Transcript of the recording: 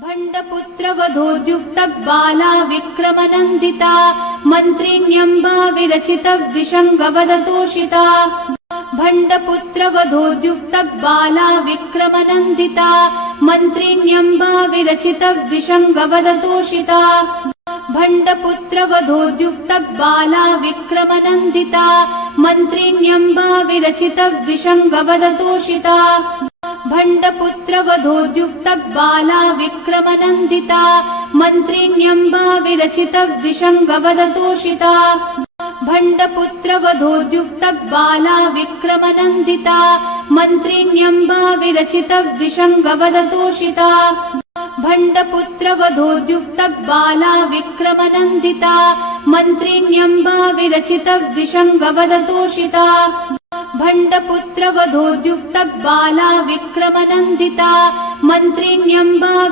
भण्डपुत्रवधोद्युक्त बाला विक्रमनन्दिता मन्त्रिण्यम्बा विरचित विषङ्गवदतोषिता। भण्डपुत्रवधोद्युक्त बाला विक्रमनन्दिता मन्त्रिण्यम्बा विरचित विषङ्गवदतोषिता। भण्डपुत्रवधोद्युक्त बाला विक्रमनन्दिता मन्त्रिण्यम्बा विरचित विषङ्गवदतोषिता। भण्डपुत्रवधोद्युक्त बाला विक्रमनन्दिता मन्त्रिण्यम्बा विरचित विषङ्गवदतोषिता। भण्डपुत्रवधोद्युक्त बाला विक्रमनन्दिता मन्त्रिण्यम्बा विरचित विषङ्गवदतोषिता। भण्डपुत्रवधोद्युक्त बाला विक्रमनन्दिता मन्त्रिण्यम्बा विरचित विषङ्गवदतोषिता। भण्डपुत्रवधोद्युक्त बाला विक्रमनन्दिता मन्त्रिण्यम्बा